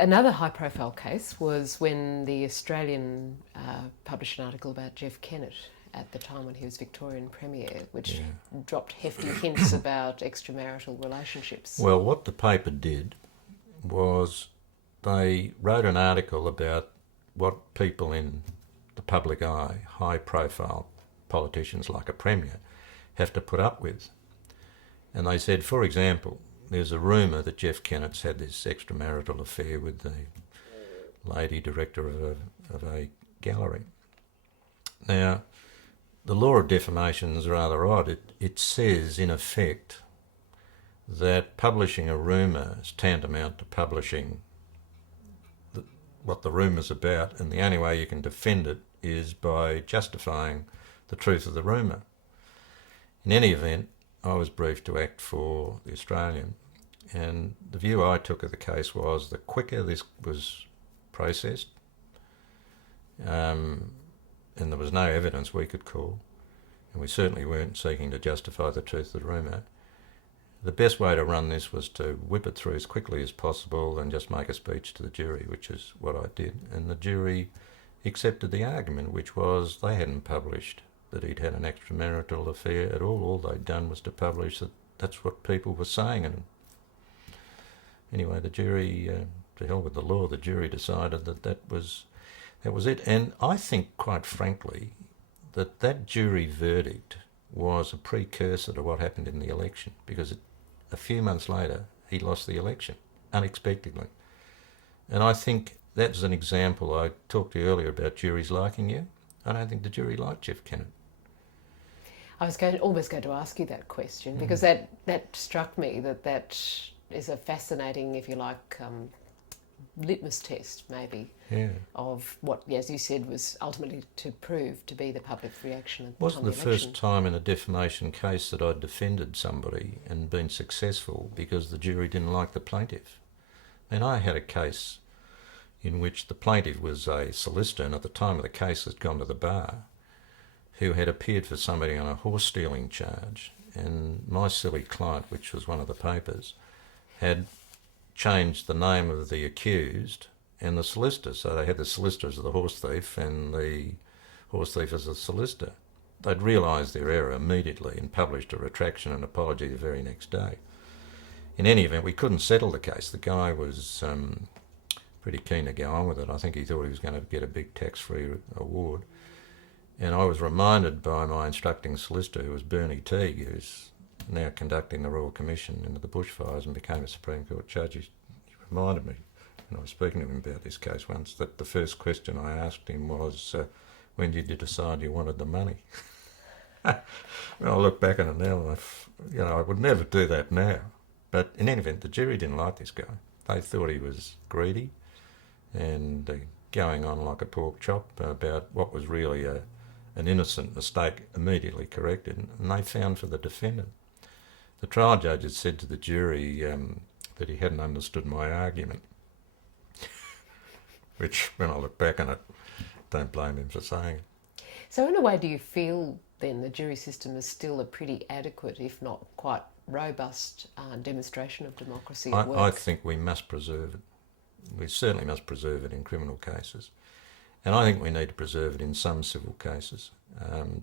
Another high-profile case was when the Australian published an article about Jeff Kennett at the time when he was Victorian Premier, which dropped hefty hints about extramarital relationships. Well, what the paper did was they wrote an article about what people in the public eye, high-profile politicians like a Premier, have to put up with. And they said, for example, there's a rumour that Jeff Kennett's had this extramarital affair with the lady director of a gallery. Now, the law of defamation is rather odd. It says, in effect, that publishing a rumour is tantamount to publishing what the rumour's about, and the only way you can defend it is by justifying the truth of the rumour. In any event, I was briefed to act for the Australian, and the view I took of the case was the quicker this was processed, and there was no evidence we could call, and we certainly weren't seeking to justify the truth of the rumour, the best way to run this was to whip it through as quickly as possible and just make a speech to the jury, which is what I did. And the jury accepted the argument, which was they hadn't published that he'd had an extramarital affair at all. All they'd done was to publish that that's what people were saying. And anyway, the jury, to hell with the law, the jury decided that that was it. And I think, quite frankly, that jury verdict was a precursor to what happened in the election, because a few months later he lost the election unexpectedly. And I think that's an example. I talked to you earlier about juries liking you. I don't think the jury liked Jeff Kennett. I was almost going to ask you that question, because that struck me that is a fascinating, if you like, litmus test maybe of what, as you said, was ultimately to prove to be the public reaction. It wasn't the first time in a defamation case that I'd defended somebody and been successful because the jury didn't like the plaintiff. And I had a case in which the plaintiff was a solicitor, and at the time of the case had gone to the bar, who had appeared for somebody on a horse stealing charge, and my silly client, which was one of the papers, had changed the name of the accused and the solicitor. So they had the solicitor as the horse thief and the horse thief as the solicitor. They'd realised their error immediately and published a retraction and apology the very next day. In any event, we couldn't settle the case. The guy was pretty keen to go on with it. I think he thought he was going to get a big tax-free award. And I was reminded by my instructing solicitor, who was Bernie Teague, who's now conducting the Royal Commission into the bushfires and became a Supreme Court judge. He reminded me, and I was speaking to him about this case once, that the first question I asked him was, when did you decide you wanted the money? When I look back on it now, I would never do that now. But in any event, the jury didn't like this guy. They thought he was greedy and going on like a pork chop about what was really an innocent mistake immediately corrected, and they found for the defendant. The trial judge had said to the jury that he hadn't understood my argument, which, when I look back on it, don't blame him for saying it. So in a way, do you feel then the jury system is still a pretty adequate, if not quite robust, demonstration of democracy at work? I think we must preserve it. We certainly must preserve it in criminal cases. And I think we need to preserve it in some civil cases,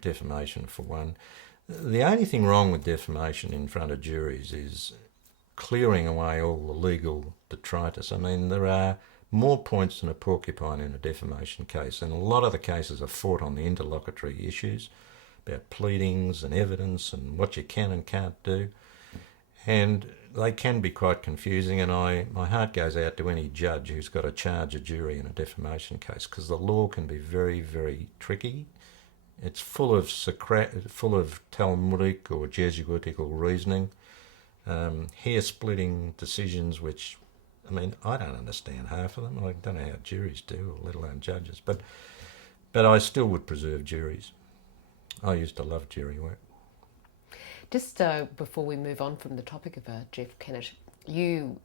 defamation for one. The only thing wrong with defamation in front of juries is clearing away all the legal detritus. I mean, there are more points than a porcupine in a defamation case, and a lot of the cases are fought on the interlocutory issues about pleadings and evidence and what you can and can't do. And they can be quite confusing, and my heart goes out to any judge who's got to charge a jury in a defamation case, because the law can be very, very tricky. It's full of Talmudic or Jesuitical reasoning, hair-splitting decisions which, I mean, I don't understand half of them. I don't know how juries do, or let alone judges. But I still would preserve juries. I used to love jury work. Just before we move on from the topic of Jeff Kennett, you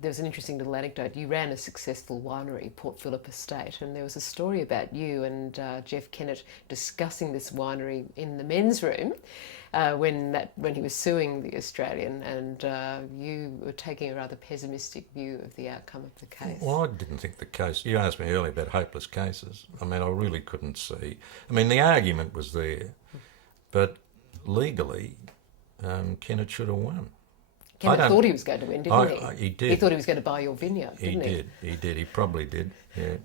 there was an interesting little anecdote. You ran a successful winery, Port Phillip Estate, and there was a story about you and Jeff Kennett discussing this winery in the men's room when he was suing the Australian, and you were taking a rather pessimistic view of the outcome of the case. Well, I didn't think the case... You asked me earlier about hopeless cases. I mean, I really couldn't see... I mean, the argument was there, but legally, Kennett should have won. Kennett thought he was going to win, didn't he? He did. He thought he was going to buy your vineyard, didn't he? He did. He probably did, yeah.